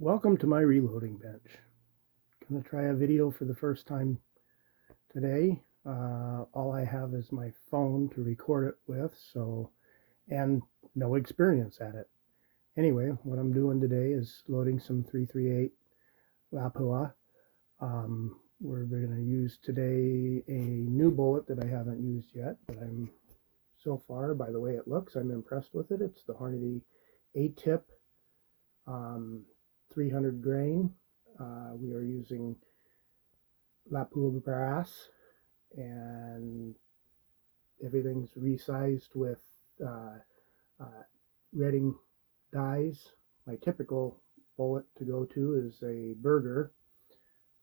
Welcome to my reloading bench. Gonna try a video for the first time today. All I have is my phone to record it with, and no experience at it. Anyway, what I'm doing today is loading some 338 Lapua. We're going to use today a new bullet that I haven't used yet, but I'm so far, by the way it looks, I'm impressed with it. It's the Hornady A-tip 300 grain. We are using Lapua brass, and everything's resized with redding dies. My typical bullet to go to is a burger.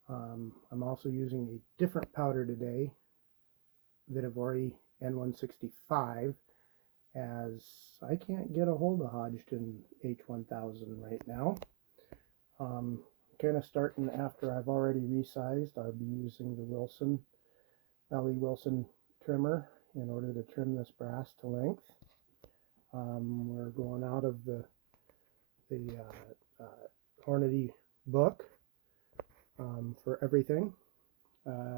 I'm also using a different powder today, Vitavori N165, as I can't get a hold of Hodgdon H1000 right now. Kind of starting after I've already resized. I'll be using the Wilson trimmer in order to trim this brass to length. We're going out of the Hornady book for everything,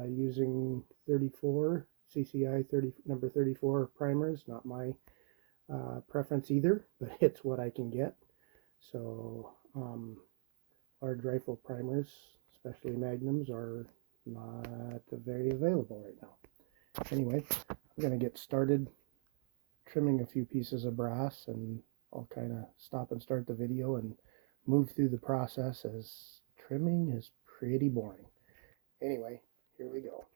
using 34 CCI number 34 primers. Not my preference either, but it's what I can get. So large rifle primers, especially magnums, are not very available right now. Anyway, I'm going to get started trimming a few pieces of brass, and I'll kind of stop and start the video and move through the process, as trimming is pretty boring. Anyway, here we go.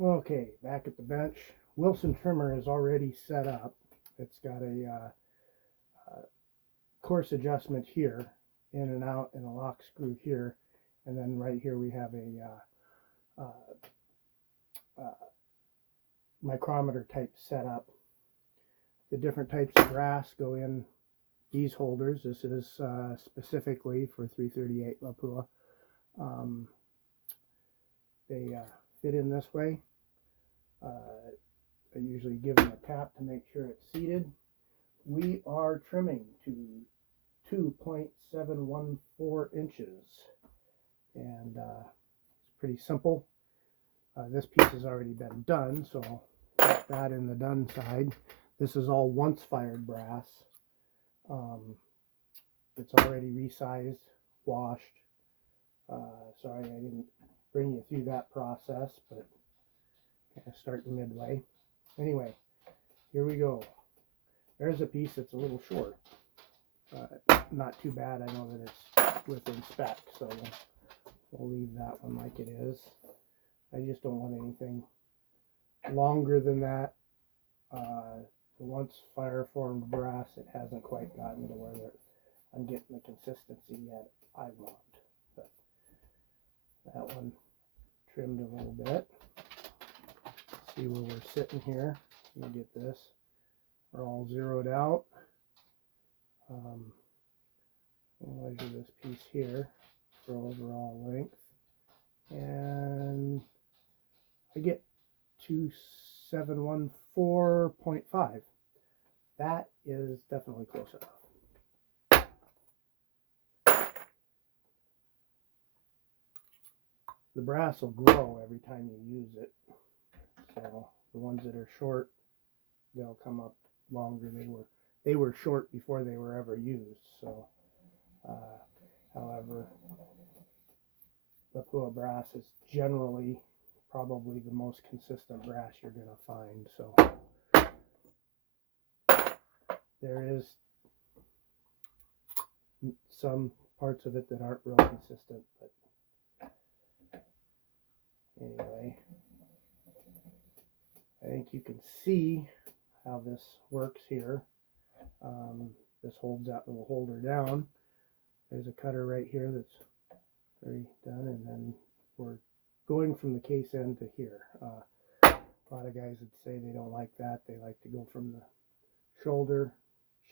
Okay, back at the bench. Wilson trimmer is already set up. It's got a coarse adjustment here, in and out, and a lock screw here, and then right here we have a micrometer type setup. The different types of brass go in these holders. This is specifically for 338Lapua. They fit in this way. I usually give them a tap to make sure it's seated. We are trimming to 2.714 inches, and it's pretty simple. This piece has already been done, so I'll put that in the done side. This is all once fired brass. It's already resized, washed. Sorry I didn't bring you through that process, but kind of starting midway. Anyway, here we go. There's a piece that's a little short. Not too bad. I know that it's within spec, so we'll leave that one like it is. I just don't want anything longer than that. The once fire formed brass, it hasn't quite gotten to where I'm getting the consistency that I want. But that one trimmed a little bit. See where we're sitting here. Let me get this. We're all zeroed out. I'll measure this piece here for overall length, and I get 2714.5. That is definitely close enough. The brass will grow every time you use it, so the ones that are short, they'll come up longer. They were short before they were ever used. So however, Lapua brass is generally probably the most consistent brass you're going to find. So there is some parts of it that aren't real consistent, but anyway, I think you can see how this works here. This holds that little holder down. There's a cutter right here that's very done, and then we're going from the case end to here. A lot of guys would say they don't like that. They like to go from the shoulder.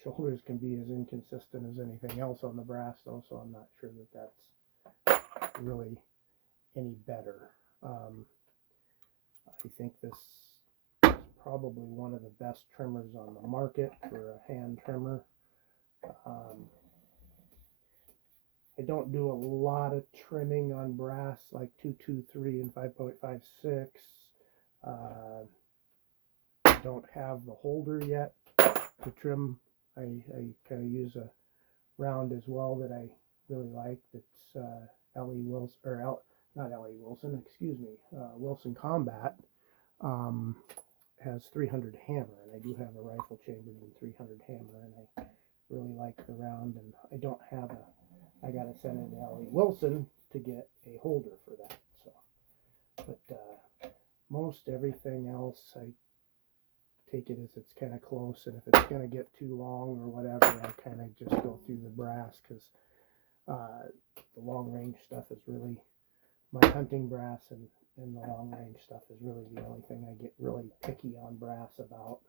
Shoulders can be as inconsistent as anything else on the brass, though, so I'm not sure that that's really any better. I think this is probably one of the best trimmers on the market for a hand trimmer. I don't do a lot of trimming on brass like 223 and 5.56. Don't have the holder yet to trim. I kind of use a round as well that I really like. That's L.E. Wilson, or not L.E. Wilson, excuse me, Wilson Combat. Has 300 hammer, and I do have a rifle chambered in 300 hammer, and I really like the round. And I don't have I gotta send it to L.E. Wilson to get a holder for that. So, but most everything else, I take it as it's kind of close, and if it's gonna get too long or whatever, I kind of just go through the brass, because the long range stuff is really my hunting brass, and the long range stuff is really the only thing I get really picky on brass about.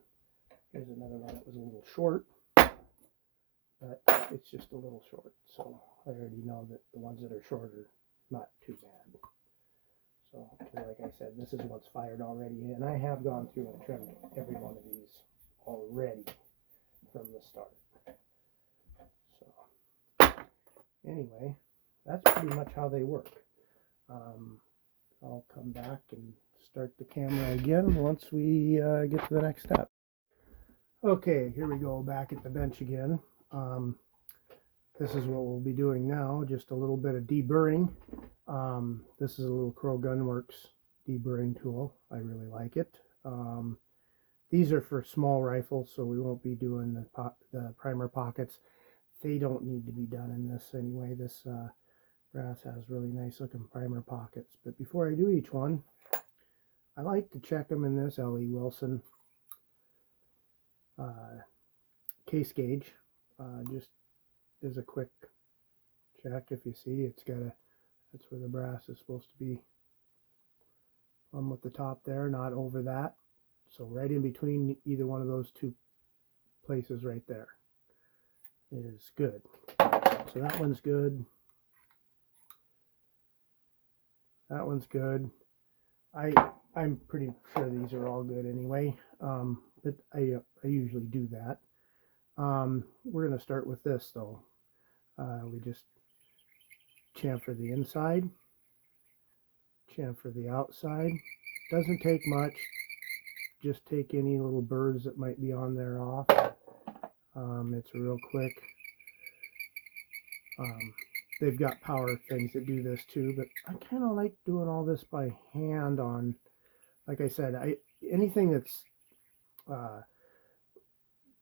Here's another one that was a little short, but it's just a little short, so I already know that the ones that are short are not too bad. So, like I said, this is what's fired already, and I have gone through and trimmed every one of these already from the start. So, anyway, that's pretty much how they work. I'll come back and start the camera again once we get to the next step. Okay, here we go, back at the bench again. This is what we'll be doing now, just a little bit of deburring. This is a little Crow Gunworks deburring tool. I really like it. These are for small rifles, so we won't be doing the primer pockets. They don't need to be done in this anyway. This brass has really nice looking primer pockets. But before I do each one, I like to check them in this L.E. Wilson case gauge. Just as a quick check, if you see, it's got that's where the brass is supposed to be. With the top there, not over that. So right in between either one of those two places right there is good. So that one's good. That one's good. I'm pretty sure these are all good anyway, but I usually do that. We're going to start with this though. We just chamfer the inside, chamfer the outside. Doesn't take much. Just take any little burrs that might be on there off. It's real quick. They've got power things that do this too, but I kind of like doing all this by hand on, like I said, anything that's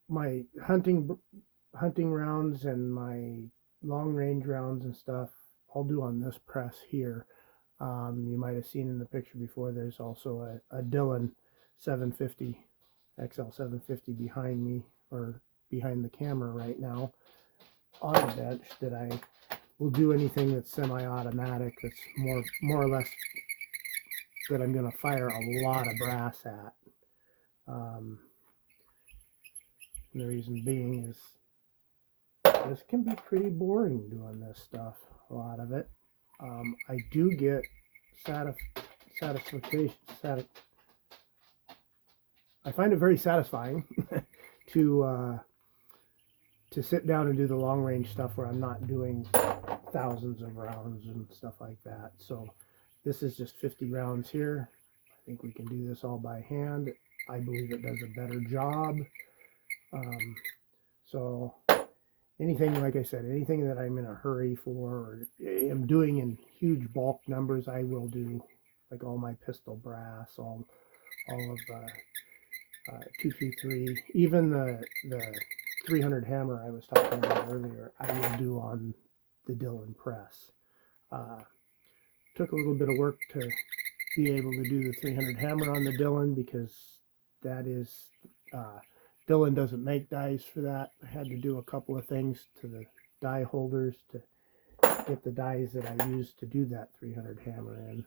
my hunting rounds and my long range rounds and stuff, I'll do on this press here. You might have seen in the picture before, there's also a Dillon 750, XL 750 behind me, or behind the camera right now on the bench, that I will do anything that's semi-automatic, that's more or less that I'm going to fire a lot of brass at. The reason being is this can be pretty boring doing this stuff, a lot of it. I do get satisfaction. I find it very satisfying to sit down and do the long range stuff where I'm not doing thousands of rounds and stuff like that. So this is just 50 rounds here. I think we can do this all by hand. I believe it does a better job. So anything, like I said, anything that I'm in a hurry for, or am doing in huge bulk numbers, I will do, like all my pistol brass, all of 223, even the 300 hammer I was talking about earlier, I will do on the Dillon press. Took a little bit of work to be able to do the 300 hammer on the Dillon, because that is, Dillon doesn't make dies for that. I had to do a couple of things to the die holders to get the dies that I used to do that 300 hammer in.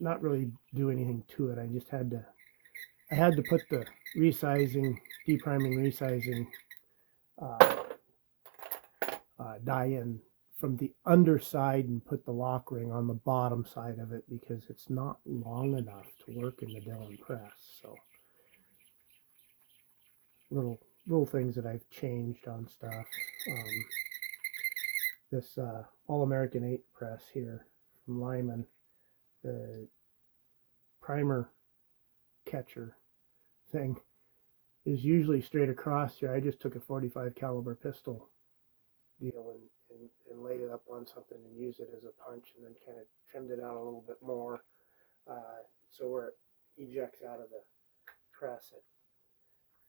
Not really do anything to it. I just had to put the resizing, depriming, resizing die in from the underside and put the lock ring on the bottom side of it, because it's not long enough to work in the Dillon press. So little little things that I've changed on stuff. This All-American 8 press here from Lyman, the primer catcher thing is usually straight across here. I just took a 45 caliber pistol deal and laid it up on something and used it as a punch, and then kind of trimmed it out a little bit more, so where it ejects out of the press, it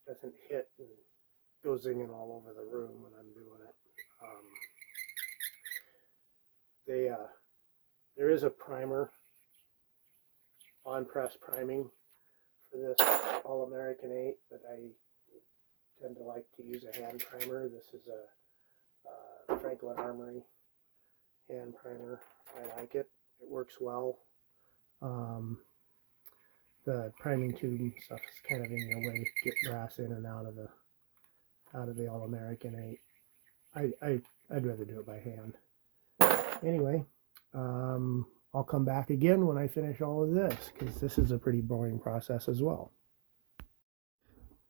doesn't hit and go zinging all over the room when I'm doing it. There is a primer, on press priming for this All-American 8, but I tend to like to use a hand primer. This is a Franklin Armory hand primer. I like it. It works well. The priming tube and stuff is kind of in your way. Get brass in and out of the All-American 8. I'd rather do it by hand. Anyway, I'll come back again when I finish all of this, because this is a pretty boring process as well.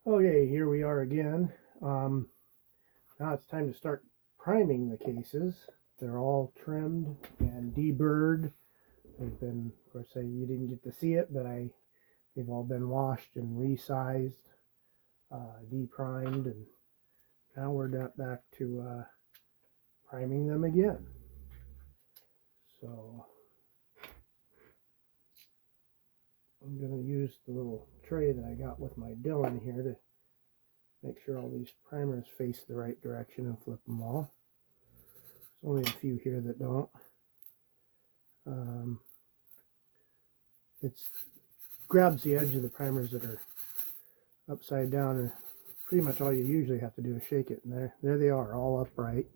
Okay, here we are again. Now it's time to start priming the cases. They're all trimmed and deburred. They've been, of course, you didn't get to see it, but they've all been washed and resized, deprimed, and now we're back to priming them again. So I'm going to use the little tray that I got with my Dillon here to make sure all these primers face the right direction and flip them all. There's only a few here that don't. It grabs the edge of the primers that are upside down, and pretty much all you usually have to do is shake it, and there they are, all upright.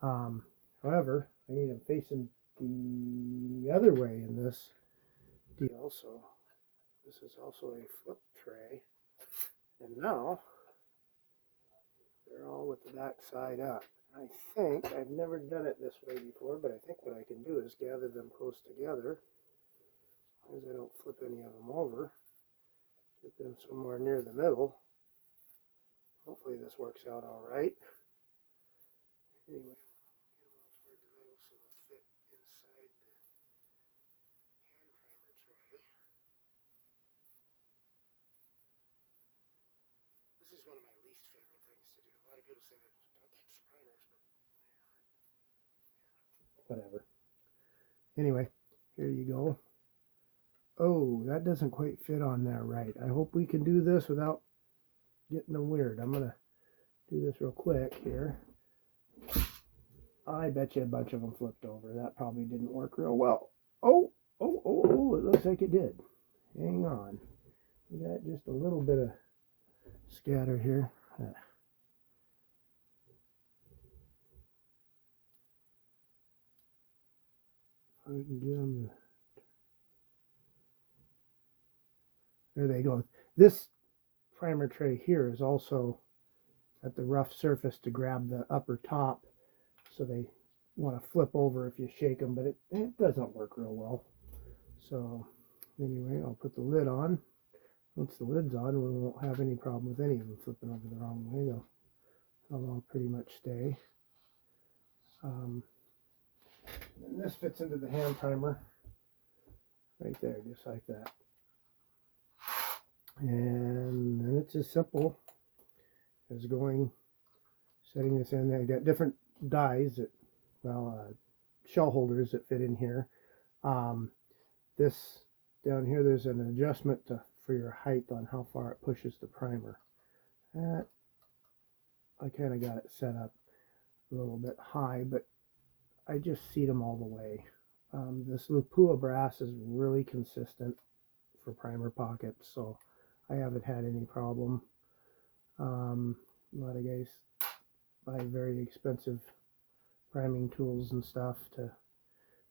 However, I need them facing the other way in this deal, so this is also a flip tray, and now they're all with the back side up. I think, I've never done it this way before, but I think what I can do is gather them close together, as long as I don't flip any of them over, get them somewhere near the middle. Hopefully this works out all right. Anyway, get them all toward the middle so they'll fit inside the hand primer tray. This is one of my least favorite things to do. A lot of people say that don't touch the primers, but whatever. Anyway, here you go. Oh, that doesn't quite fit on there right. I hope we can do this without getting them weird. I'm going to do this real quick here. I bet you a bunch of them flipped over. That probably didn't work real well. Oh, it looks like it did. Hang on. We got just a little bit of scatter here. I can get them. There they go. This primer tray here is also at the rough surface to grab the upper top, so they want to flip over if you shake them, but it doesn't work real well. So anyway, I'll put the lid on. Once the lid's on, we won't have any problem with any of them flipping over the wrong way. They'll all pretty much stay. And this fits into the hand primer right there, just like that. And then it's as simple as setting this in. I got different dies that, shell holders that fit in here. This down here, there's an adjustment for your height on how far it pushes the primer. That, I kind of got it set up a little bit high, but I just seat them all the way. This Lapua brass is really consistent for primer pockets, so I haven't had any problem. A lot of guys buy very expensive priming tools and stuff to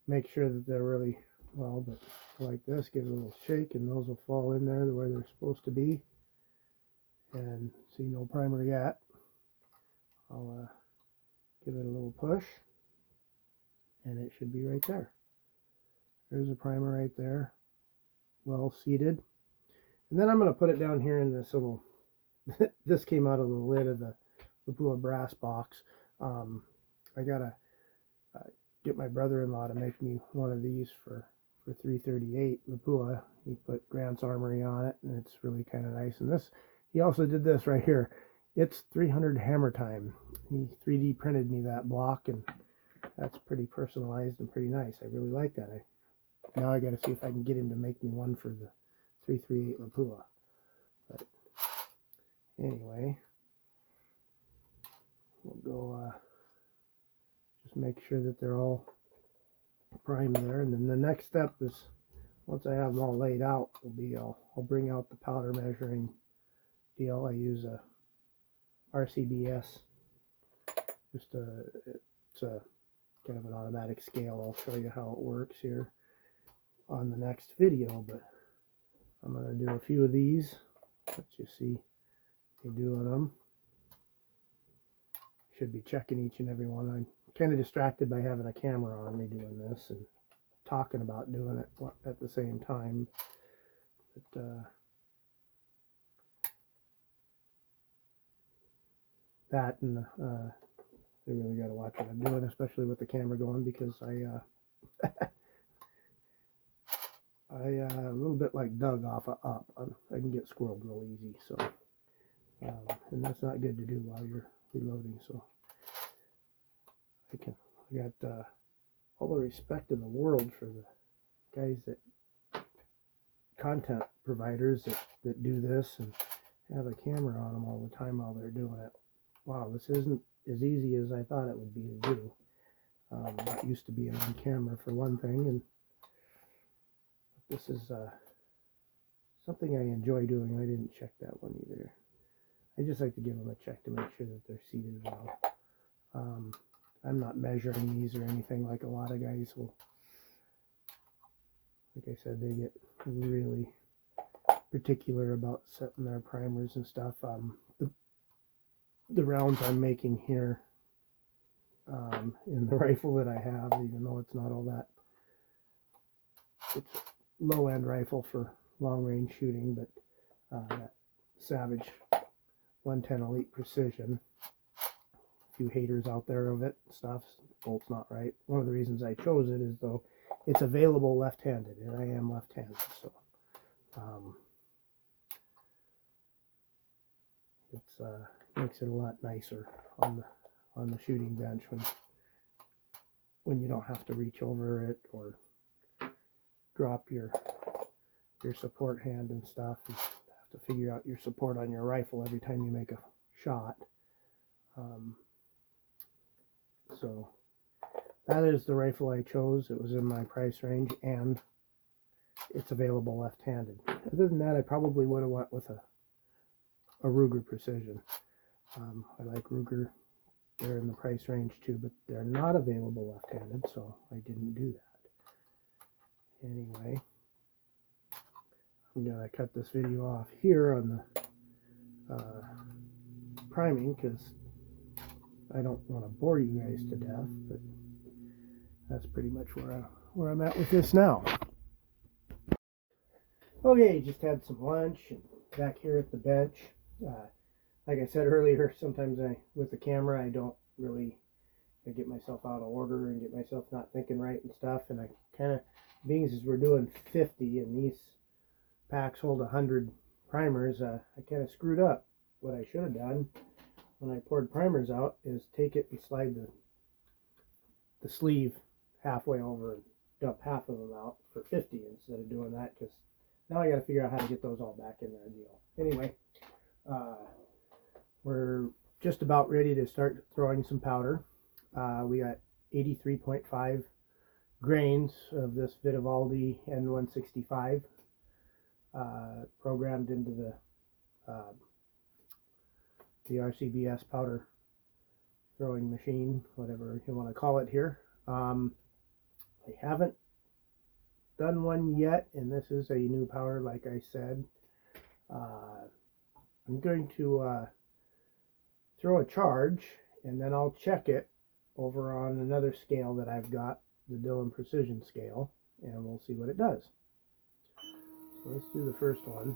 make sure that they're really well, but like this, give it a little shake and those will fall in there where they're supposed to be. And see, no primer yet. I'll give it a little push and it should be right there. There's a primer right there, well seated. And then I'm going to put it down here in this little this came out of the lid of the Lapua brass box. I gotta uh, get my brother-in-law to make me one of these for 338 Lapua. He put Grant's Armory on it, and it's really kind of nice. And this, he also did this right here. It's 300 hammer time. He 3D printed me that block, and that's pretty personalized and pretty nice. I really like that. Now I got to see if I can get him to make me one for the 338 Lapua. But anyway, we'll go just make sure that they're all primed there, and then the next step is, once I have them all laid out, will be I'll bring out the powder measuring deal. I use a RCBS, it's a kind of an automatic scale. I'll show you how it works here on the next video, but I'm going to do a few of these. Let you see me doing them. Should be checking each and every one. I'm kind of distracted by having a camera on me doing this and talking about doing it at the same time. But that, and they really got to watch what I'm doing, especially with the camera going, because I a little bit like Doug off of Up. I can get squirreled real easy, so and that's not good to do while you're reloading. So I got all the respect in the world for the guys that content providers that do this and have a camera on them all the time while they're doing it. Wow, this isn't as easy as I thought it would be to do. Not used to being on camera for one thing, and this is something I enjoy doing. I didn't check that one either. I just like to give them a check to make sure that they're seated well. I'm not measuring these or anything like a lot of guys will. Like I said, they get really particular about setting their primers and stuff. The rounds I'm making here in the rifle that I have, even though it's not all that, it's low-end rifle for long-range shooting, but that Savage 110 Elite Precision. A few haters out there of it, stuff. Bolt's not right. One of the reasons I chose it is though it's available left-handed, and I am left-handed, so it's makes it a lot nicer on the shooting bench when you don't have to reach over it or drop your support hand and stuff. You have to figure out your support on your rifle every time you make a shot. So that is the rifle I chose. It was in my price range, and it's available left-handed. Other than that, I probably would have went with a Ruger Precision. I like Ruger. They're in the price range too, but they're not available left-handed, so I didn't do that. Anyway, I'm going to cut this video off here on the priming, because I don't want to bore you guys to death, but that's pretty much where I'm at with this now. Okay, just had some lunch and back here at the bench. Like I said earlier, sometimes with the camera, I don't really get myself out of order and get myself not thinking right and stuff. And I kind of, being as we're doing 50 and these packs hold 100 primers, I kind of screwed up. What I should have done when I poured primers out is take it and slide the sleeve halfway over and dump half of them out for 50 instead of doing that, because now I got to figure out how to get those all back in there. Anyway, we're just about ready to start throwing some powder. We got 83.5 grains of this Vitavaldi N165 programmed into the RCBS powder throwing machine, whatever you want to call it here. I haven't done one yet, and this is a new powder, like I said. I'm going to throw a charge, and then I'll check it over on another scale that I've got, the Dillon Precision scale, and we'll see what it does. So let's do the first one.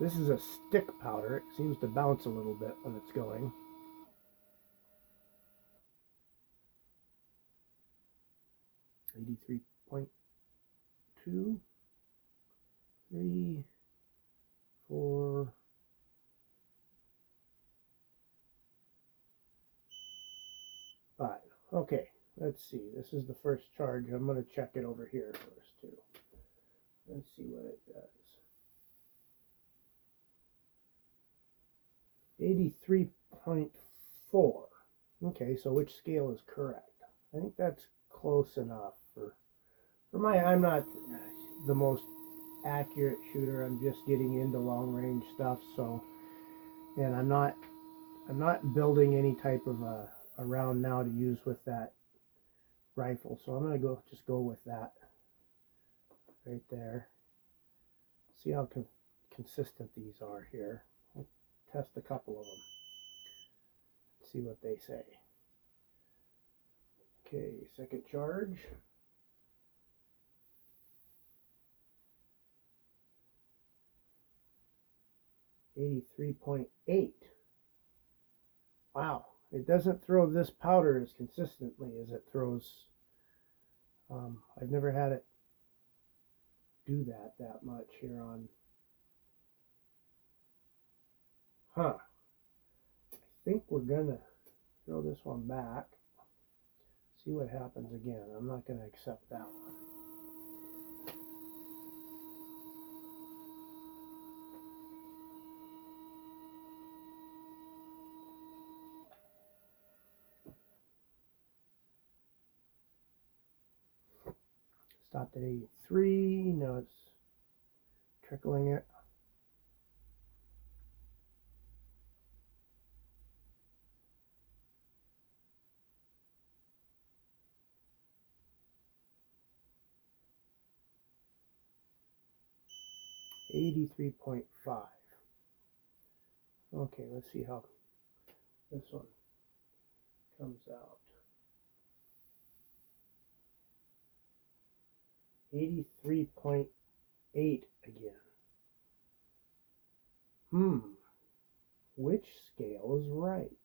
This is a stick powder. It seems to bounce a little bit when it's going. .2, 3, 4, 5. Okay, let's see. This is the first charge. I'm going to check it over here first too. Let's see what it does. 83.4. Okay, so which scale is correct? I think that's close enough for my. I'm not the most accurate shooter. I'm just getting into long range stuff, so, and I'm not building any type of a round now to use with that rifle, so I'm gonna just go with that right there. See how consistent these are here. I'll test a couple of them, see what they say. Okay, second charge. .8. Wow, it doesn't throw this powder as consistently as it throws. I've never had it do that much here on. I think we're gonna throw this one back. See what happens again. I'm not gonna accept that one. Stopped at 83. Now it's trickling it. .83. Okay, let's see how this one comes out. 83.8 again. Which scale is right?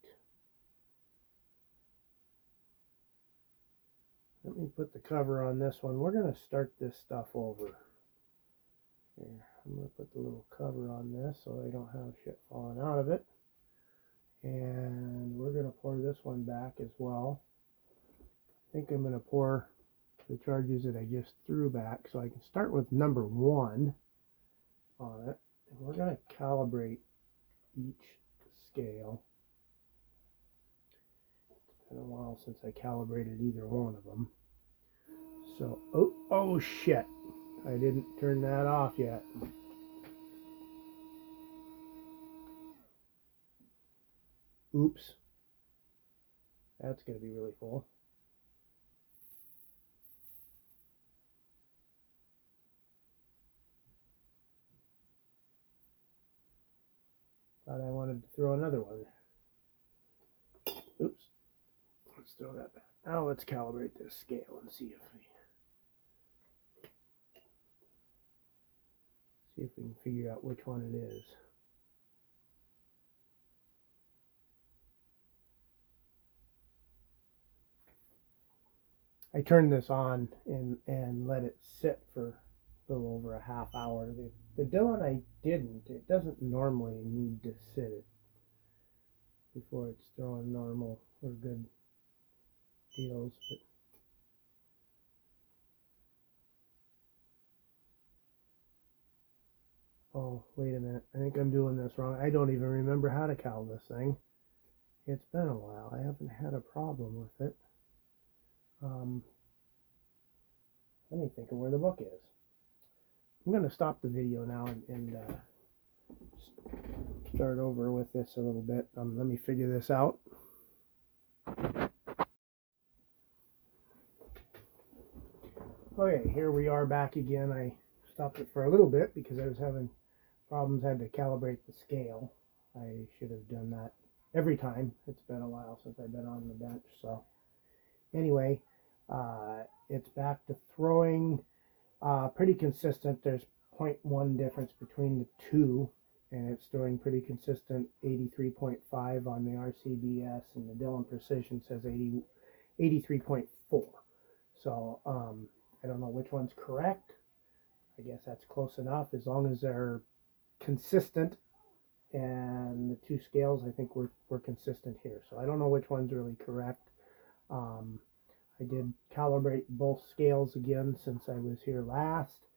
Let me put the cover on this one. We're going to start this stuff over. Here, I'm going to put the little cover on this so I don't have shit falling out of it. And we're going to pour this one back as well. I think I'm going to pour the charges that I just threw back so I can start with number 1 on it. And we're going to calibrate each scale. It's been a while since I calibrated either one of them. So, oh shit. I didn't turn that off yet. Oops. That's going to be really full. Thought I wanted to throw another one. Oops. Let's throw that back. Now let's calibrate this scale and see if we can figure out which one it is. I turned this on and let it sit for a little over a half hour. The Dillon I didn't. It doesn't normally need to sit it before it's throwing normal or good deals. But oh, wait a minute. I think I'm doing this wrong. I don't even remember how to cal this thing. It's been a while. I haven't had a problem with it. Let me think of where the book is. I'm going to stop the video now and start over with this a little bit. Let me figure this out. Okay, here we are back again. I stopped it for a little bit because I was having problems. I had to calibrate the scale. I should have done that every time. It's been a while since I've been on the bench. So anyway, it's back to throwing pretty consistent. There's 0.1 difference between the two. and it's doing pretty consistent 83.5 on the RCBS, and the Dillon Precision says 83.4. So I don't know which one's correct. I guess that's close enough as long as they're consistent, and the two scales I think we're consistent here. So I don't know which one's really correct. I did calibrate both scales again since I was here last,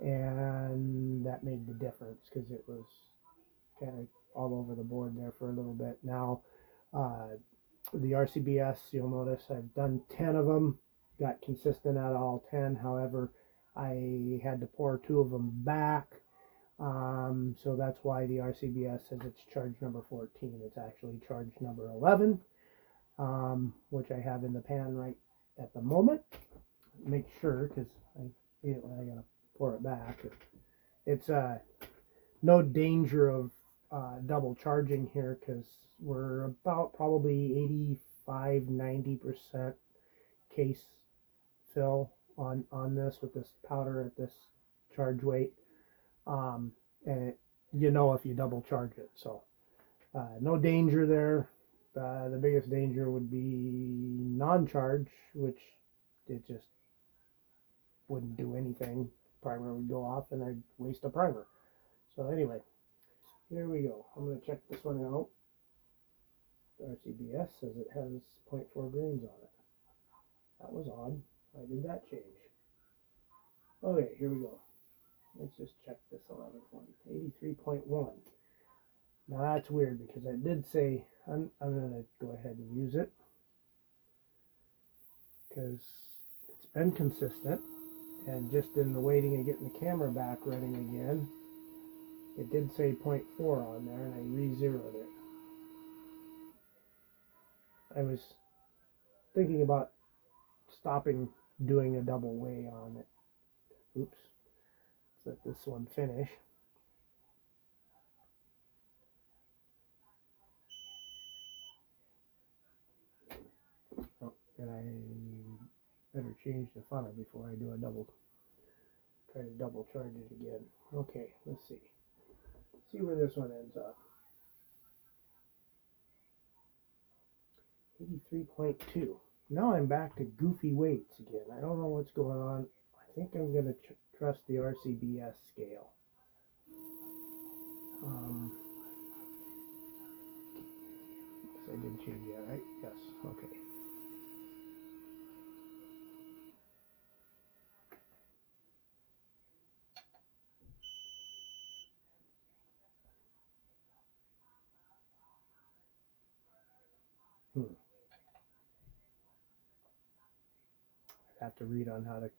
and that made the difference because it was kind of all over the board there for a little bit. Now, the RCBS, you'll notice I've done 10 of them, got consistent at all 10. However, I had to pour 2 of them back. So that's why the RCBS says it's charge number 14. It's actually charge number 11, which I have in the pan right at the moment. Make sure, because I gotta pour it back. It's no danger of double charging here because we're about probably 85-90% case fill on this with this powder at this charge weight, and if you double charge it. So no danger there. The biggest danger would be non-charge, which it just wouldn't do anything. Primer would go off and I'd waste a primer. So anyway, here we go. I'm going to check this one out. The RCBS says it has 0.4 grains on it. That was odd. Why did that change? Okay, here we go. Let's just check this 11th one. 83.1. Now that's weird because I did say I'm going to go ahead and use it because it's been consistent, and just in the waiting of getting the camera back running again, it did say 0.4 on there, and I re-zeroed it. I was thinking about stopping doing a double weigh on it. Oops. Let's let this one finish. Oh, and I better change the funnel before I do try to double charge it again. Okay, let's see. See where this one ends up. 83.2. Now I'm back to goofy weights again. I don't know what's going on. I think I'm going to trust the RCBS scale. I did change that, right? Yes. Okay. I'd have to read on how to.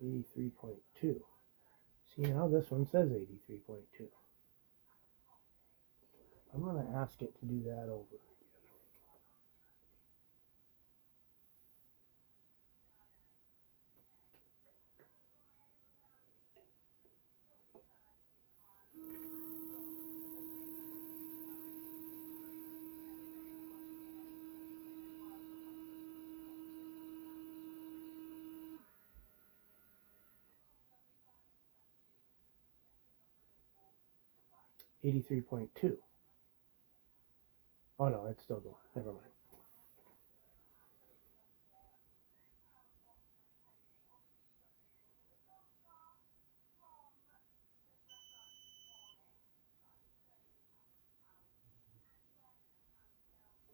83.2. See, now this one says 83.2. I'm going to ask it to do that over. 83.2. Oh no, it's still going. Never mind.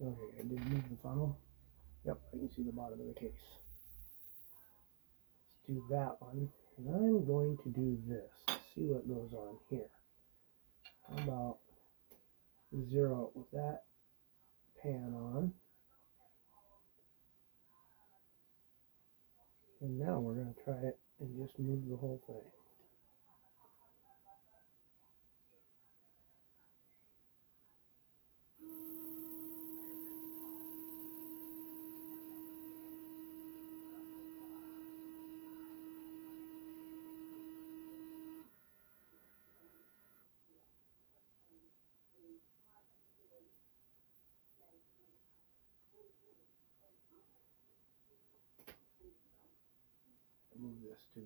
Okay, I did move the funnel. Yep, I can see the bottom of the case. Let's do that one. And I'm going to do this. Let's see what goes on here. How about zero it with that pan on. And now we're going to try it and just move the whole thing. move this too.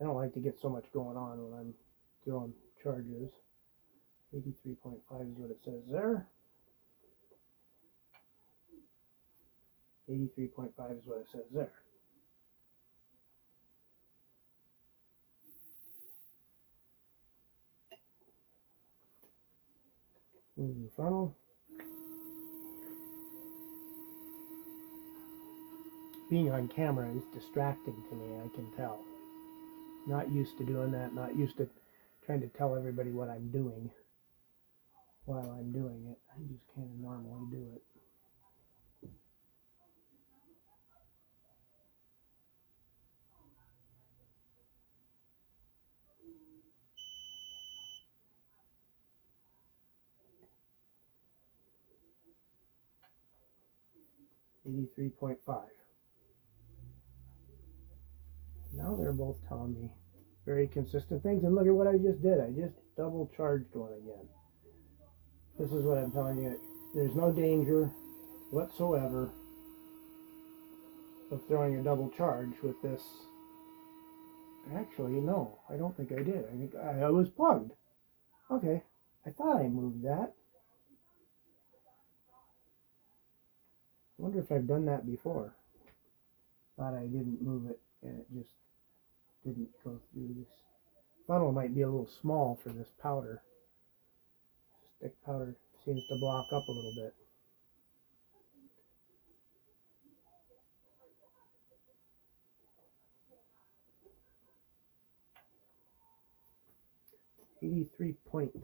I don't like to get so much going on when I'm doing charges. 83.5 is what it says there. 83.5 is what it says there. Move the funnel. Being on camera is distracting to me, I can tell. Not used to doing that, not used to trying to tell everybody what I'm doing while I'm doing it. I just kind of normally do it. .5. Now they're both telling me very consistent things, and look at what I just did. I just double charged one again. This is what I'm telling you. There's no danger whatsoever of throwing a double charge with this. Actually, no, I don't think I did. I think I was plugged. Okay, I thought I moved that. I wonder if I've done that before. Thought I didn't move it, and it just didn't go through. This funnel might be a little small for this powder. Stick powder seems to block up a little bit. .83.6,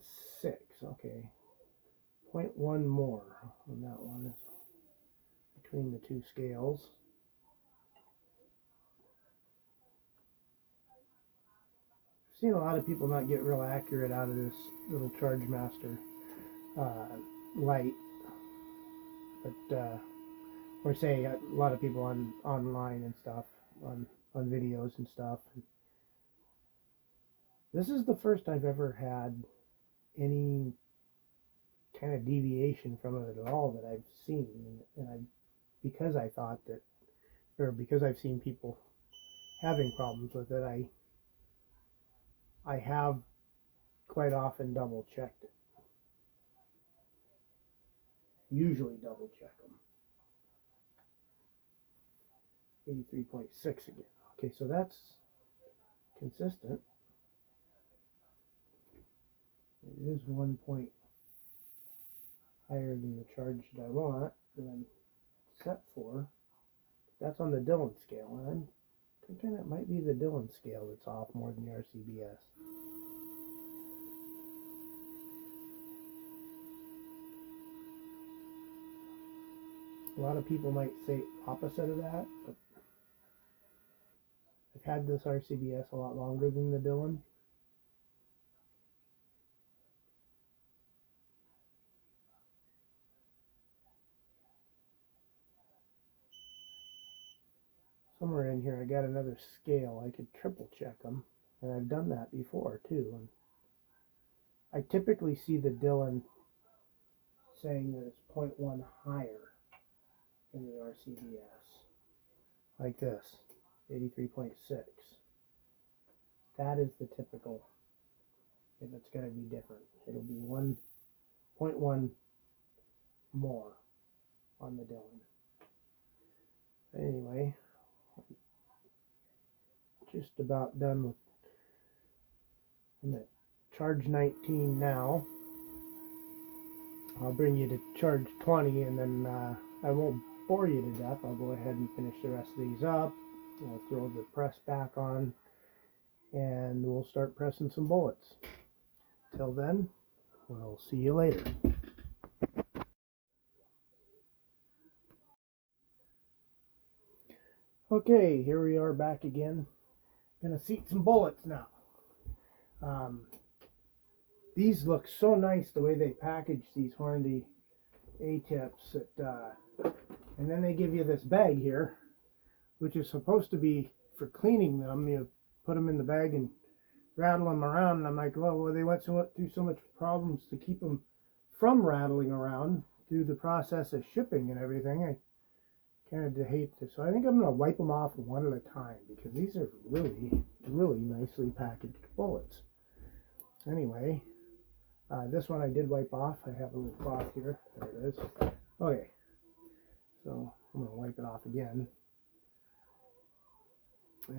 okay. 0.1 more on that one between the two scales. I've seen a lot of people not get real accurate out of this little Charge Master light, but or say a lot of people online and stuff, on videos and stuff. This is the first I've ever had any kind of deviation from it at all that I've seen, and because I thought that, or because I've seen people having problems with it, I have quite often double checked it. Usually double check them. 83.6 again. Okay, so that's consistent. It is 1 point higher than the charge that I want, that I'm set for. That's on the Dillon scale, and I'm thinking it might be the Dillon scale that's off more than the RCBS. A lot of people might say opposite of that, but I've had this RCBS a lot longer than the Dillon. Somewhere in here I got another scale. I could triple check them, and I've done that before too. And I typically see the Dillon saying that it's 0.1 higher than the RCBS, like this, 83.6. That is the typical. If it's going to be different, it'll be 1.1 more on the Dillon. Anyway, just about done with. I'm at charge 19 now. I'll bring you to charge 20, and then I won't bore you to death. I'll go ahead and finish the rest of these up. I'll throw the press back on, and we'll start pressing some bullets. Till then, we'll see you later. Okay, here we are back again. Gonna seat some bullets now. These look so nice the way they package these Hornady A-tips, and then they give you this bag here, which is supposed to be for cleaning them. You put them in the bag and rattle them around, and I'm like, well, they went through so much problems to keep them from rattling around, through the process of shipping and everything, I kind of hate to. So I think I'm going to wipe them off one at a time because these are really, really nicely packaged bullets. Anyway, this one I did wipe off. I have a little cloth here. There it is. Okay, so I'm going to wipe it off again.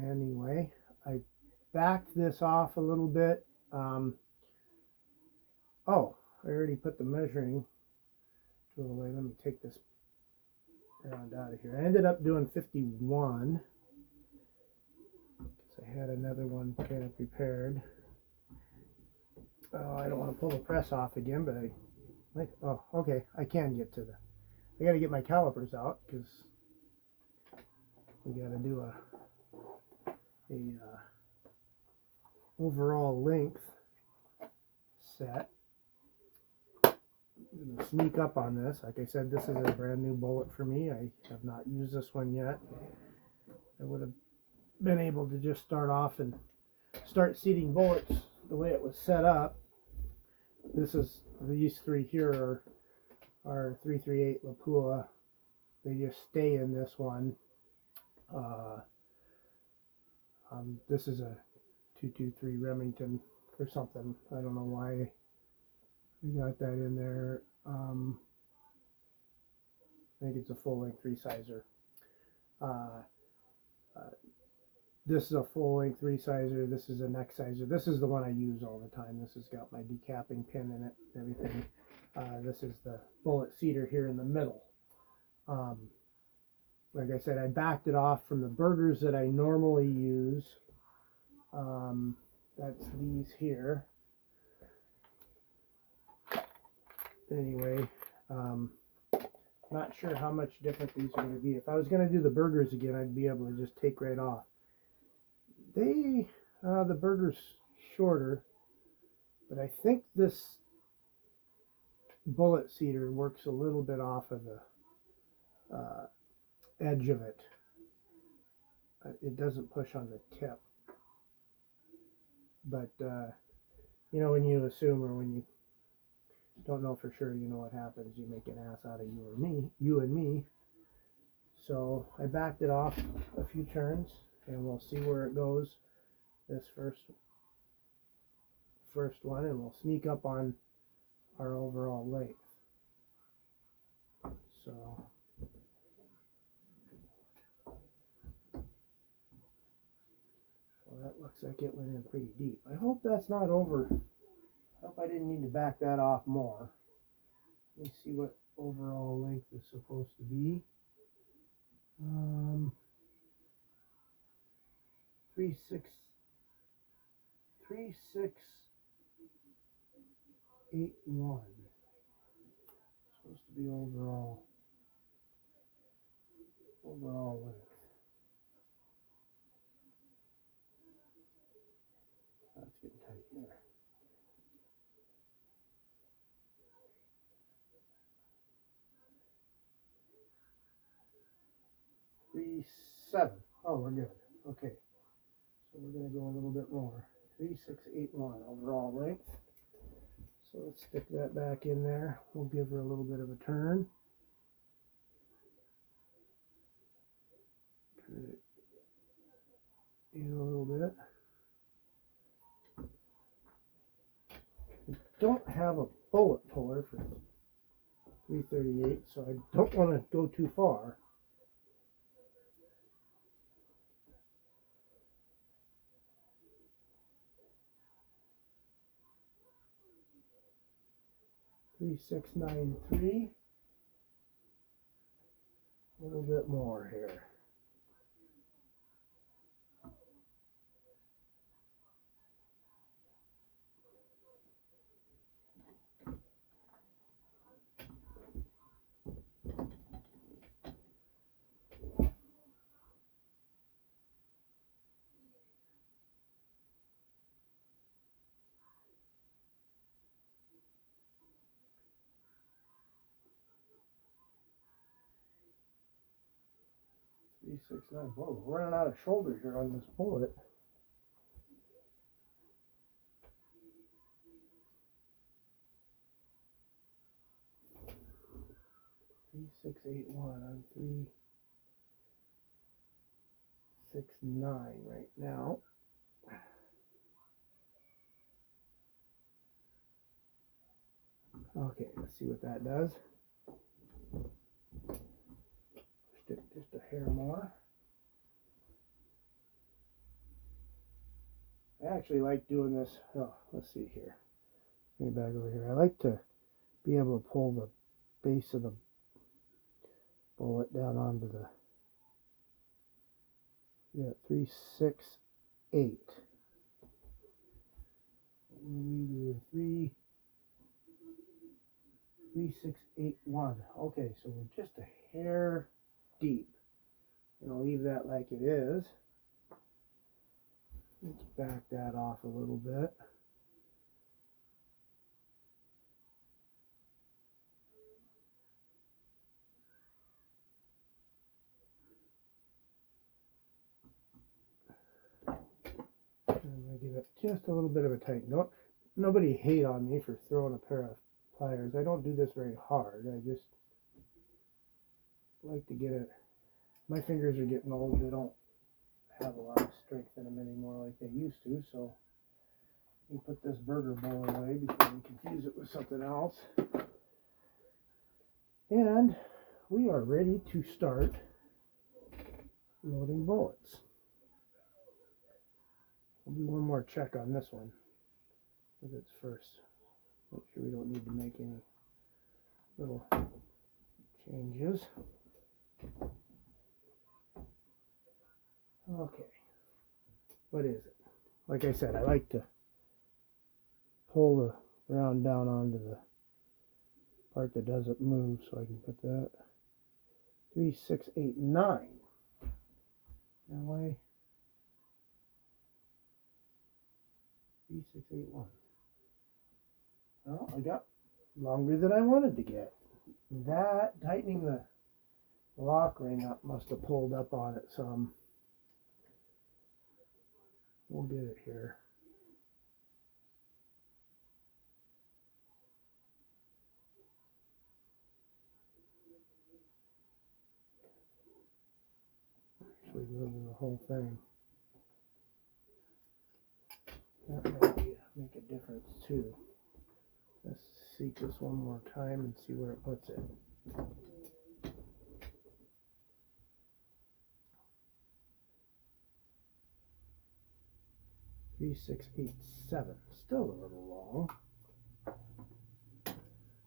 Anyway, I backed this off a little bit. Oh, I already put the measuring tool away. Let me take this round out of here. I ended up doing 51 because I had another one kind of prepared. Oh, I don't want to pull the press off again, but oh, okay, I can get to I got to get my calipers out because we got to do a overall length set. I'm going to sneak up on this. Like I said, this is a brand new bullet for me. I have not used this one yet. I would have been able to just start off and start seating bullets the way it was set up. These three here are 338Lapua. They just stay in this one. This is a 223 Remington or something. I don't know why we got that in there. I think it's a full-length resizer. This is a full-length resizer. This is a neck sizer. This is the one I use all the time. This has got my decapping pin in it and everything. This is the bullet seater here in the middle. Like I said, I backed it off from the burgers that I normally use. That's these here. Anyway, not sure how much different these are going to be. If I was going to do the burgers again, I'd be able to just take right off. The burger's shorter, but I think this bullet seater works a little bit off of the edge of it. It doesn't push on the tip. But, you know, when you assume or when you don't know for sure, you know what happens. You make an ass out of you and me. So I backed it off a few turns, and we'll see where it goes. This first one, and we'll sneak up on our overall length. So that looks like it went in pretty deep. I hope that's not over. I hope I didn't need to back that off more. Let me see what overall length is supposed to be. 338.1. Supposed to be overall length. That's getting tight here. $3.7. Oh, we're good. Okay. So we're going to go a little bit more. 3.681 overall length. So let's stick that back in there. We'll give her a little bit of a turn. Turn it in a little bit. I don't have a bullet puller for 338, so I don't want to go too far. $3.693. A little bit more here. Whoa, we're running out of shoulder here on this bullet. 3681. I'm 369 right now. Okay, let's see what that does. Just a hair more. I actually like doing this. Oh, let's see here. Let me back over here. I like to be able to pull the base of the bullet down onto the 368. We do 3681. Okay, so we're just a hair deep. And I'll leave that like it is. Let's back that off a little bit. I'm going to give it just a little bit of a tighten. Nobody hate on me for throwing a pair of pliers. I don't do this very hard. I just like to get it. My fingers are getting old. They don't have a lot of strength in them anymore like they used to. So we put this burger bowl away before we confuse it with something else. And we are ready to start loading bullets. We'll do one more check on this one with its first. Make sure we don't need to make any little changes. Okay, what is it? Like I said, I like to pull the round down onto the part that doesn't move, so I can put that 3689. That way, 3681. Well, I got longer than I wanted to get. That tightening the lock ring up must have pulled up on it some. We'll get it here. Actually moving the whole thing. That might make a difference too. Let's seek this one more time and see where it puts it. Three, 6, 8, 7. Still a little long.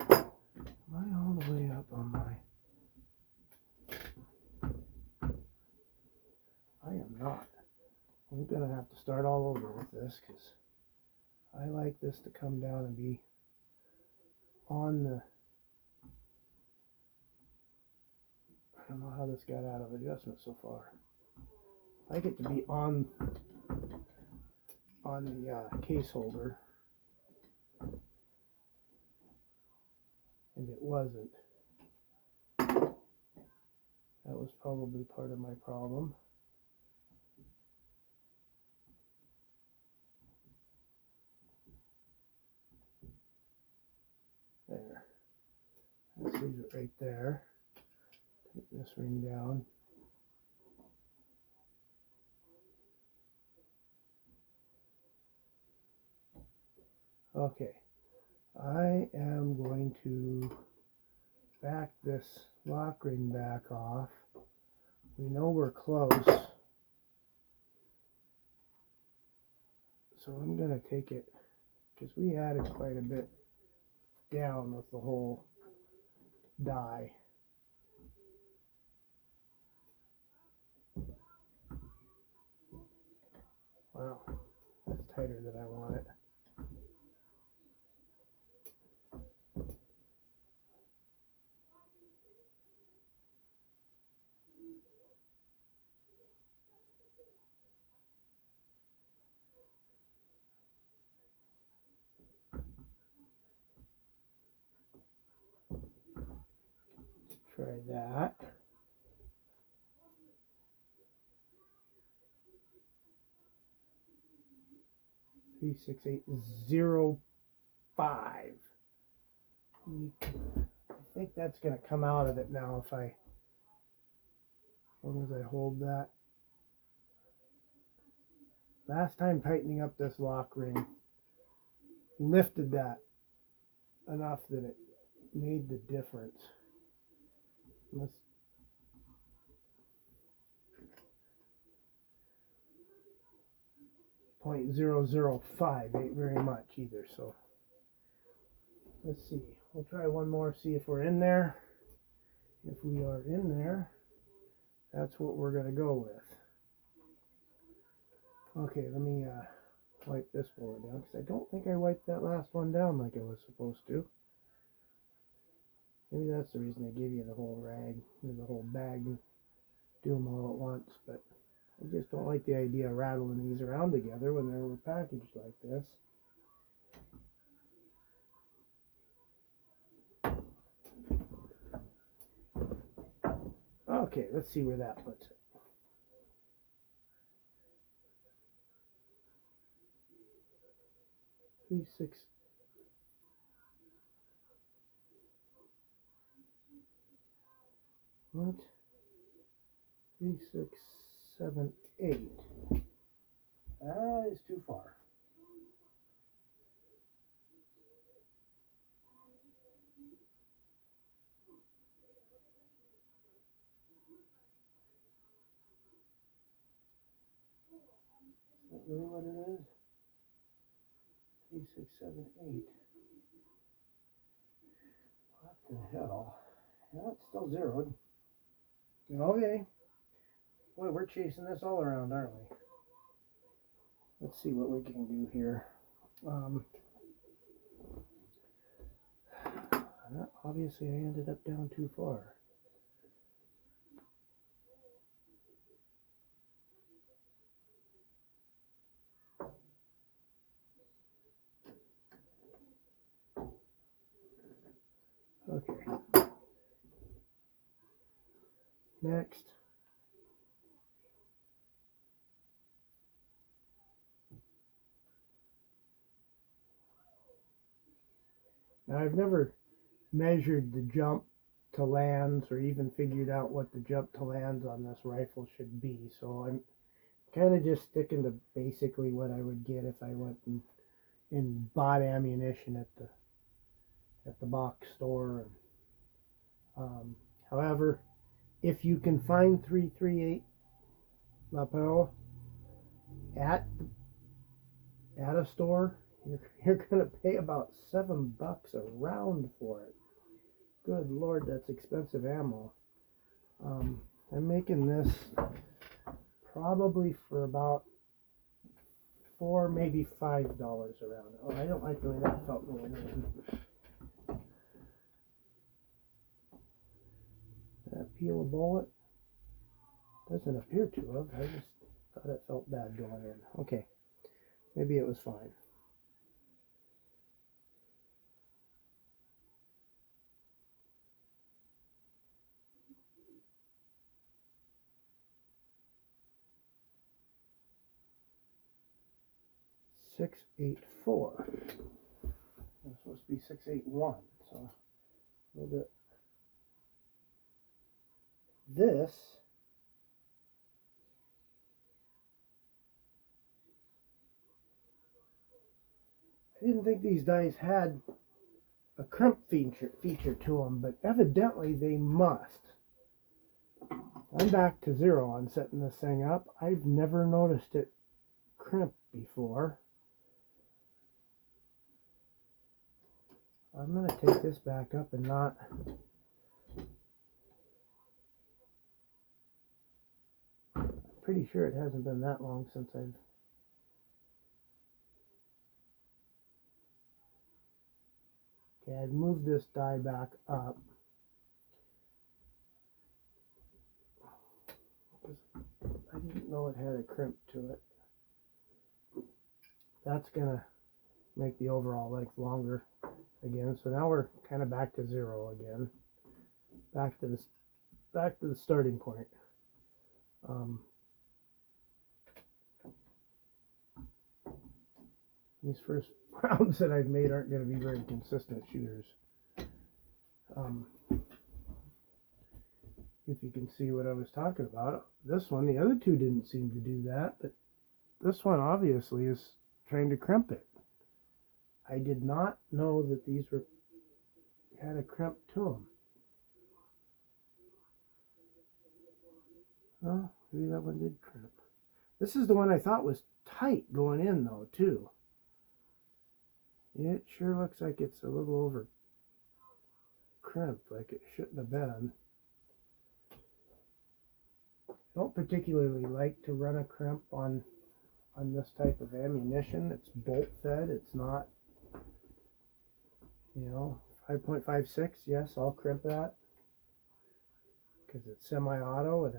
Am I all the way up on my? I am not. I'm gonna have to start all over with this because I like this to come down and be on the. I don't know how this got out of adjustment so far. I like it to be on the case holder, and it wasn't. That was probably part of my problem. There. Let's leave it right there. Take this ring down. Okay. I am going to back this lock ring back off. We know we're close. So I'm going to take it, because we added quite a bit down with the whole die. Wow, that's tighter than I want it. Try that. Three, 6, 8, 0, 5. think that's going to come out of it now if I, as long as I hold that. Last time tightening up this lock ring, lifted that enough that it made the difference. Let's 0.005 ain't very much either, so let's see. We'll try one more, see if we're in there. If we are in there, that's what we're going to go with. Okay, let me wipe this one down, because I don't think I wiped that last one down like I was supposed to. Maybe that's the reason I gave you the whole rag, or the whole bag, and do them all at once, but I just don't like the idea of rattling these around together when they were packaged like this. Okay, let's see where that puts it. What? 3, 6, 7, 8. That is too far. Is that really what it is? 3, 6, 7, 8. What the hell? Yeah, it's still zeroed. Okay. Boy, we're chasing this all around, aren't we? Let's see what we can do here. Obviously, I ended up down too far. Okay. Next. Now, I've never measured the jump to lands or even figured out what the jump to lands on this rifle should be, so I'm kind of just sticking to basically what I would get if I went and bought ammunition at the box store. However, if you can find 338Lapua at a store, you're gonna pay about $7 a round for it. Good Lord, that's expensive ammo. I'm making this probably for about $4, maybe $5 a round. Oh, I don't like the way that felt going in. Did that peel a bullet? Doesn't appear to have. I just thought it felt bad going in. Okay, maybe it was fine. Six, 8, 4. It's supposed to be 6, 8, 1. So a little bit. This I didn't think these dice had a crimp feature to them, but evidently they must. I'm back to 0 on setting this thing up. I've never noticed it crimp before. I'm going to take this back up and not... I'm pretty sure it hasn't been that long since I've... Okay, I've moved this die back up. I didn't know it had a crimp to it. That's going to make the overall length longer again. So now we're kind of back to 0 again. Back to the starting point. These first rounds that I've made aren't going to be very consistent shooters. if you can see what I was talking about. This one, the other two didn't seem to do that, but this one obviously is trying to crimp it. I did not know that these had a crimp to them. Oh, maybe that one did crimp. This is the one I thought was tight going in though, too. It sure looks like it's a little over crimped, like it shouldn't have been. I don't particularly like to run a crimp on this type of ammunition. It's bolt fed. It's not, 5.56. Yes, I'll crimp that because it's semi-auto and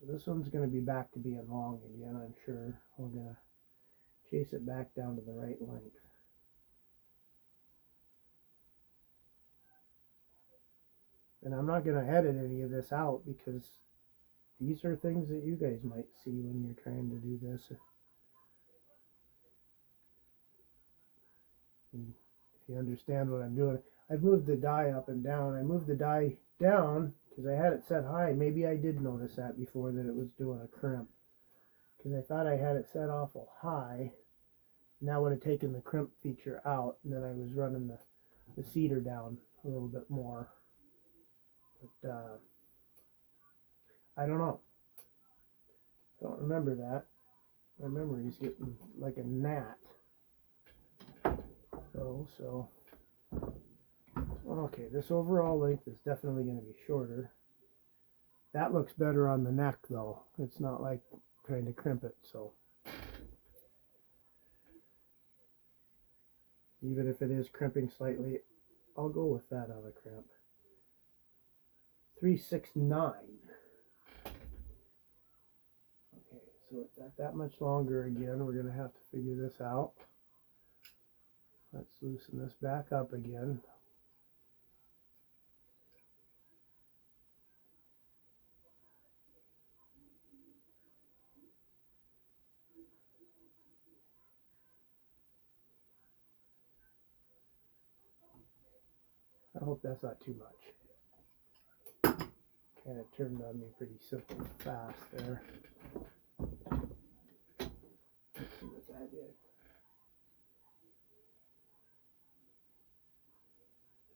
so this one's going to be back to being long again, I'm sure. I'm going to chase it back down to the right length. And I'm not going to edit any of this out because these are things that you guys might see when you're trying to do this. And if you understand what I'm doing. I've moved the die up and down. I moved the die down because I had it set high. Maybe I did notice that before, that it was doing a crimp. Because I thought I had it set awful high. Now I would have taken the crimp feature out, and then I was running the cedar down a little bit more. But I don't know. I don't remember that. My memory's getting like a gnat. So okay, this overall length is definitely going to be shorter. That looks better on the neck though. It's not like trying to crimp it, so even if it is crimping slightly, I'll go with that on a crimp. 369. Okay, so it's not that much longer again. We're going to have to figure this out. Let's loosen this back up again. I hope that's not too much. Kind of turned on me pretty simple fast there. Let's see what that did.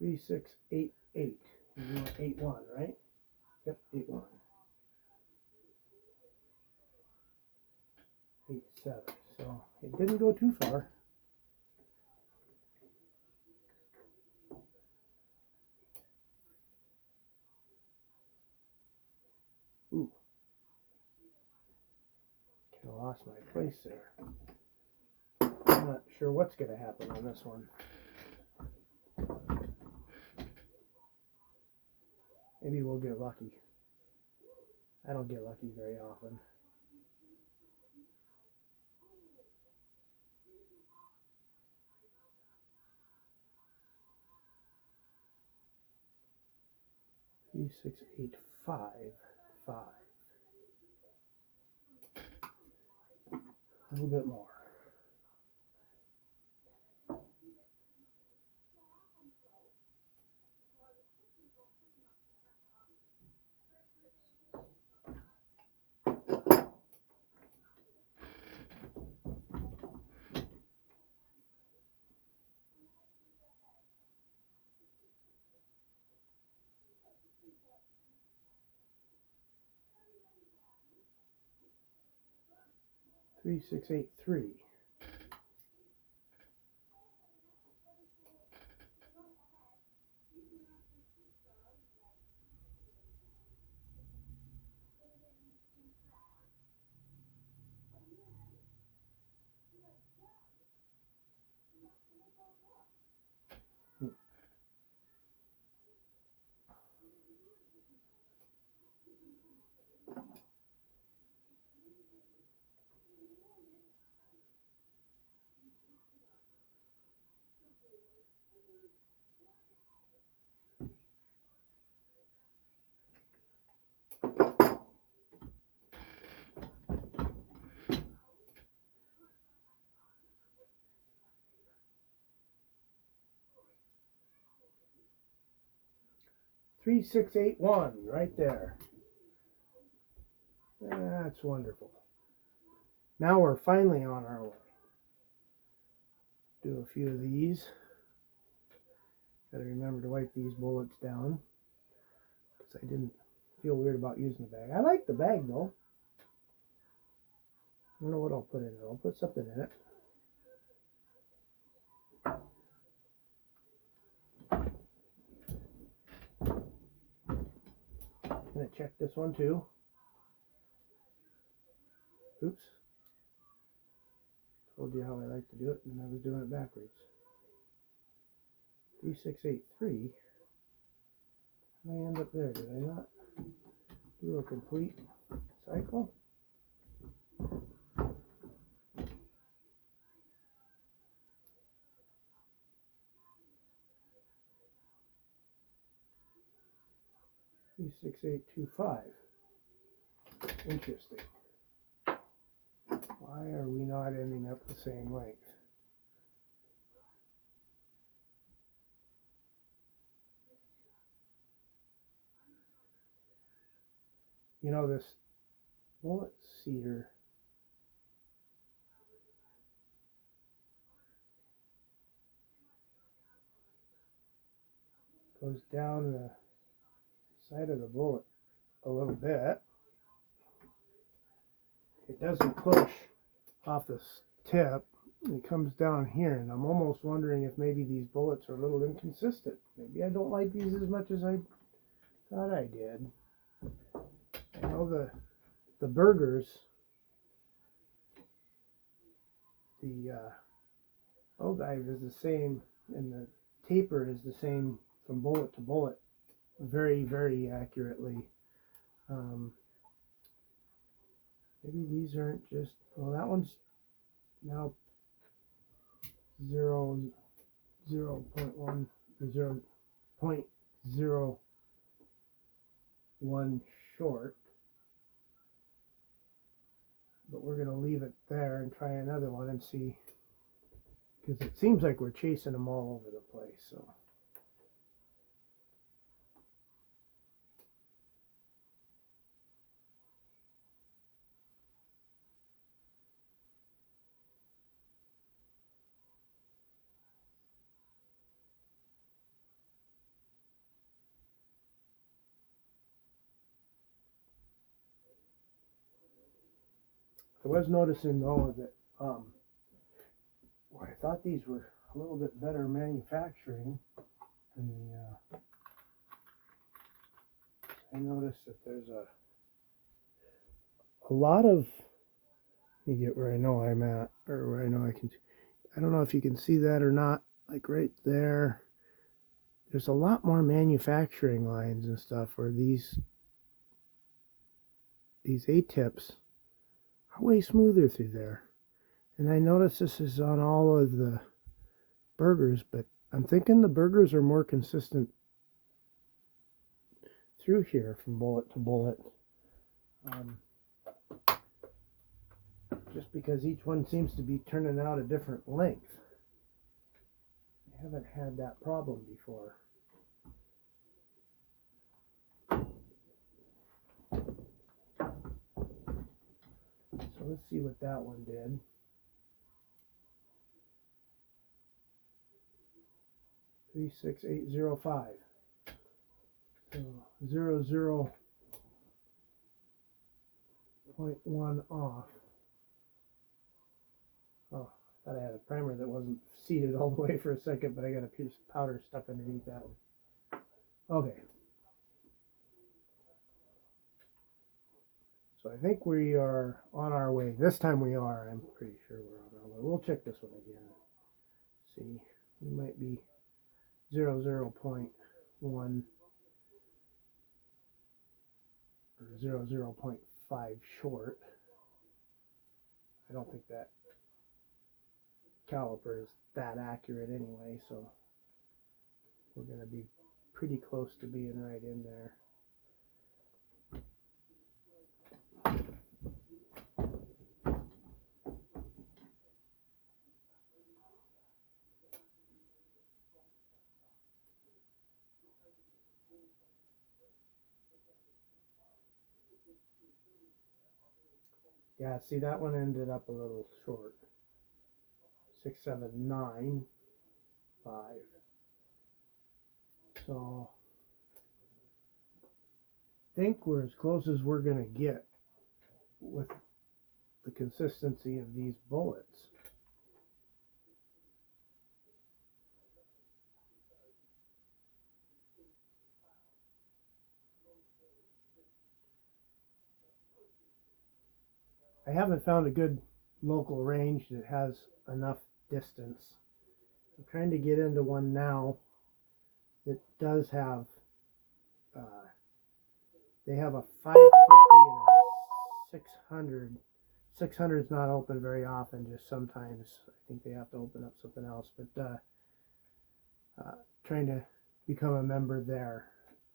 3688. You want 81, right? Yep, 81. 87. So it didn't go too far. Ooh. Kind of lost my place there. I'm not sure what's going to happen on this one. Maybe we'll get lucky. I don't get lucky very often. Three, 6, 8, 5, 5. A little bit more. Three, 6, 8, 3. 3681 right there. That's wonderful. Now we're finally on our way. Do a few of these. Gotta remember to wipe these bullets down because I didn't feel weird about using the bag. I like the bag though. I don't know what I'll put in it. I'll put something in it. I'm going to check this one too. Oops. Told you how I like to do it, and I was doing it backwards. 3683. How did I end up there? Did I not do a complete cycle? Three, 6, 8, 2, 5. Interesting. Why are we not ending up the same length? You know, this bullet seeder goes down the side of the bullet a little bit. It doesn't push off the tip. It comes down here, and I'm almost wondering if maybe these bullets are a little inconsistent. Maybe I don't like these as much as I thought I did. I know the burgers, the Ogive is the same, and the taper is the same from bullet to bullet, very, very accurately. Maybe these aren't just, well, that one's now 0.1 or 0.01 short. But we're going to leave it there and try another one and see, because it seems like we're chasing them all over the place. So I was noticing though that I thought these were a little bit better manufacturing than the I noticed that there's a lot of, let me get where I know I'm at, or where I know I can, I don't know if you can see that or not, like right there, there's a lot more manufacturing lines and stuff where these A-tips are way smoother through there. And I notice this is on all of the burgers, but I'm thinking the burgers are more consistent through here from bullet to bullet. Just because each one seems to be turning out a different length. I haven't had that problem before. So let's see what that one did. Three, 6, 8, 0, 5. So 0.1 off. Oh, I thought I had a primer that wasn't seated all the way for a second, but I got a piece of powder stuck underneath that one. Okay. So I think we are on our way. This time we are. I'm pretty sure we're on our way. We'll check this one again. See, we might be 0.1 or 0.5 short. I don't think that caliper is that accurate anyway, so we're going to be pretty close to being right in there. Yeah, see, that one ended up a little short. 679.5. So I think we're as close as we're going to get with the consistency of these bullets. I haven't found a good local range that has enough distance. I'm trying to get into one now that does have, they have a 550 and a 600. 600 is not open very often, just sometimes. I think they have to open up something else, but trying to become a member there.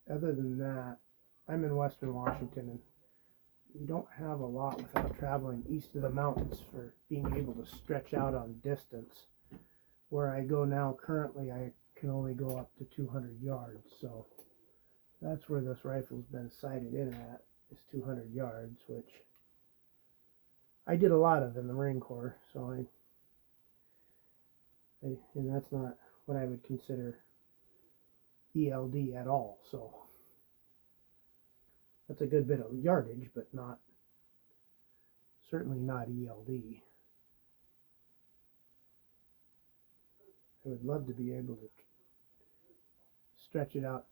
Other than that, I'm in Western Washington, and we don't have a lot without traveling east of the mountains for being able to stretch out on distance. Where I go now currently, I can only go up to 200 yards, so that's where this rifle's been sighted in at, is 200 yards, which I did a lot of in the Marine Corps, so and that's not what I would consider ELD at all, so that's a good bit of yardage, but not, certainly not ELD. I would love to be able to stretch it out,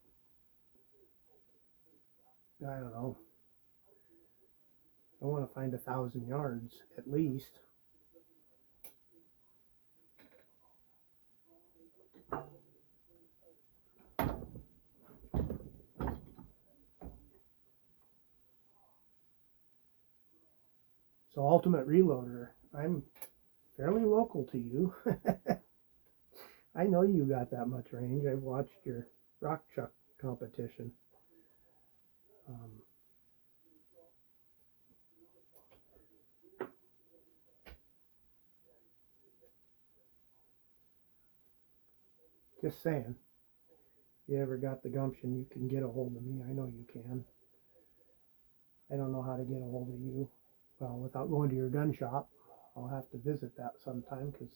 I don't know, I want to find 1,000 yards at least. So Ultimate Reloader, I'm fairly local to you. I know you got that much range. I've watched your rock chuck competition. Just saying, if you ever got the gumption, you can get a hold of me. I know you can. I don't know how to get a hold of you. Well, without going to your gun shop, I'll have to visit that sometime, because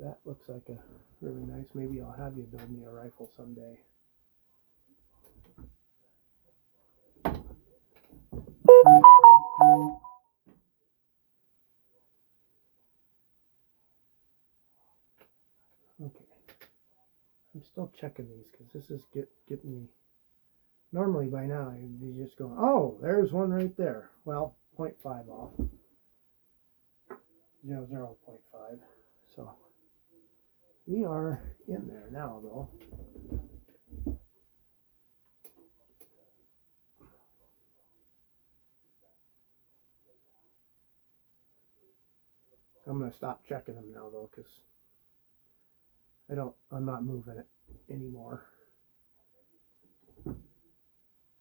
that looks like a really nice. Maybe I'll have you build me a rifle someday. Okay, I'm still checking these because this is getting me. Normally by now you'd be just going, oh, there's one right there. Well, 0.5 off. 0.5. So we are in there now, though. I'm gonna stop checking them now, though, because I'm not moving it anymore.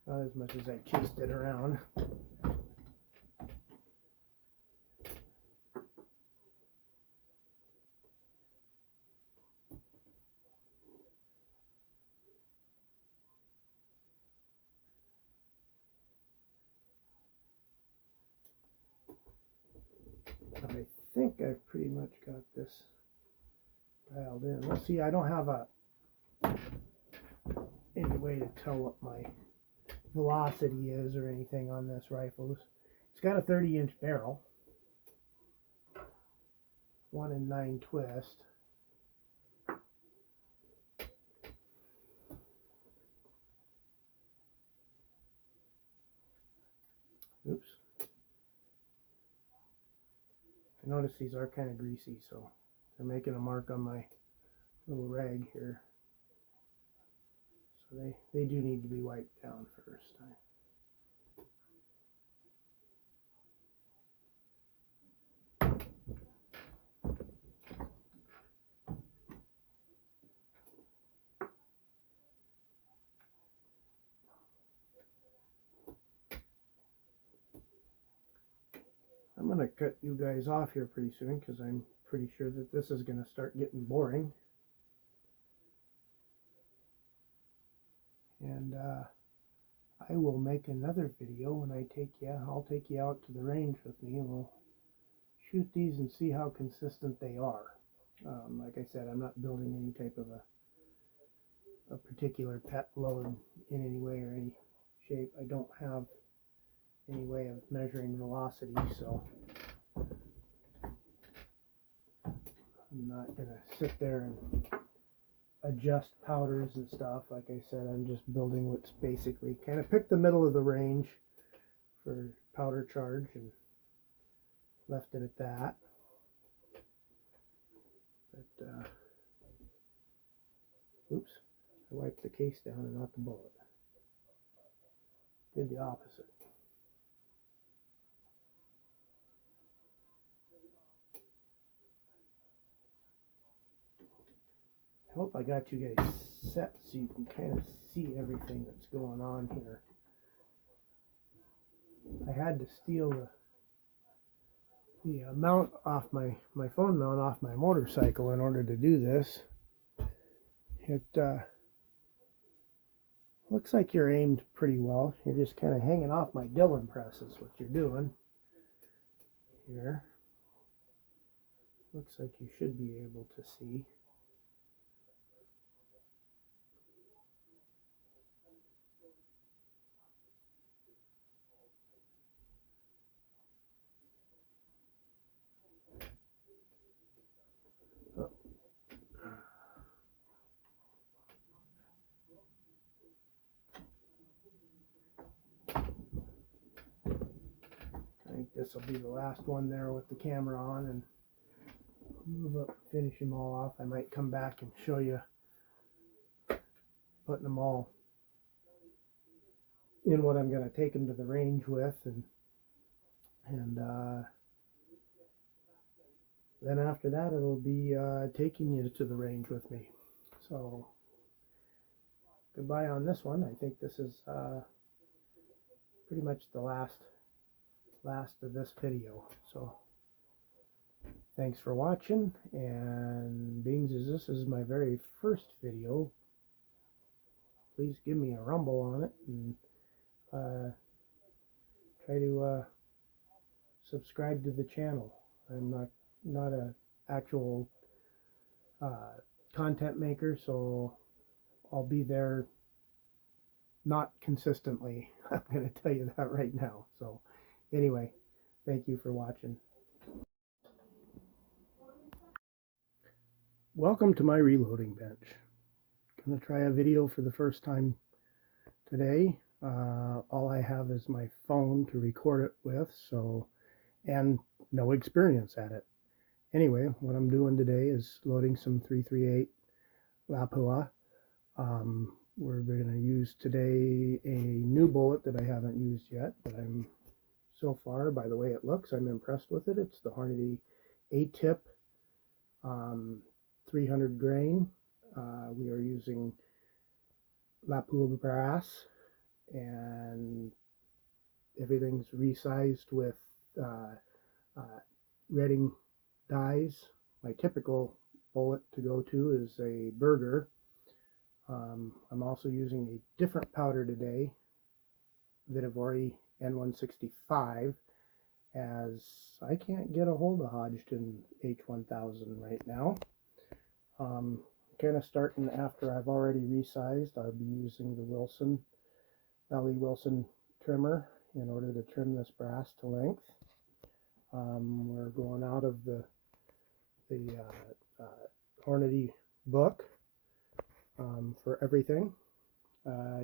Not as much as I chased it around. I think I've pretty much got this dialed in. Let's see, I don't have any way to tell what my velocity is or anything on this rifle. It's got a 30-inch barrel, 1 in 9 twist. Oops. I notice these are kind of greasy, so they're making a mark on my little rag here. So they do need to be wiped down first. I'm going to cut you guys off here pretty soon, because I'm pretty sure that this is going to start getting boring. And I will make another video when I'll take you out to the range with me, and we'll shoot these and see how consistent they are. Like I said, I'm not building any type of a particular pet load in any way or any shape. I don't have any way of measuring velocity, so I'm not gonna sit there and adjust powders and stuff. Like I said, I'm just building what's basically kind of picked the middle of the range for powder charge and left it at that. But oops, I wiped the case down and not the bullet. Did the opposite. I hope I got you guys set so you can kind of see everything that's going on here. I had to steal the mount off my phone mount off my motorcycle in order to do this. It looks like you're aimed pretty well. You're just kind of hanging off my Dillon press is what you're doing here. Looks like you should be able to see. I think this will be the last one there with the camera on, and move up, finish them all off. I might come back and show you putting them all in what I'm going to take them to the range with, and then after that it'll be taking you to the range with me. So goodbye on this one. I think this is pretty much the last of this video. So thanks for watching, and being as this is my very first video, please give me a rumble on it, and try to subscribe to the channel. I'm not a actual content maker, so I'll be there not consistently. I'm going to tell you that right now. So anyway, thank you for watching. Welcome to my reloading bench. I'm going to try a video for the first time today. All I have is my phone to record it with, so, and no experience at it. Anyway, what I'm doing today is loading some 338Lapua. We're going to use today a new bullet that I haven't used yet, but I'm so far, by the way it looks, I'm impressed with it. It's the Hornady A-tip 300 grain. We are using Lapua brass, and everything's resized with Redding dies. My typical bullet to go to is a burger. I'm also using a different powder today, Vitavori N165, as I can't get a hold of Hodgdon H1000 right now. Kind of starting after I've already resized. I'll be using the Wilson trimmer in order to trim this brass to length. We're going out of the Hornady book for everything,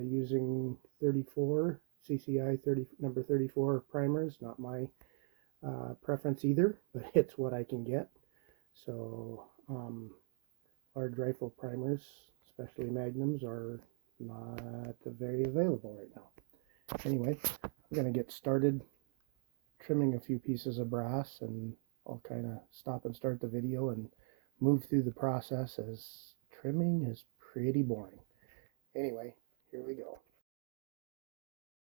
using 34 CCI number 34 primers. Not my preference either, but it's what I can get. So large rifle primers, especially magnums, are not very available right now. Anyway, I'm going to get started trimming a few pieces of brass, and I'll kind of stop and start the video and move through the process, as trimming is pretty boring. Anyway, here we go.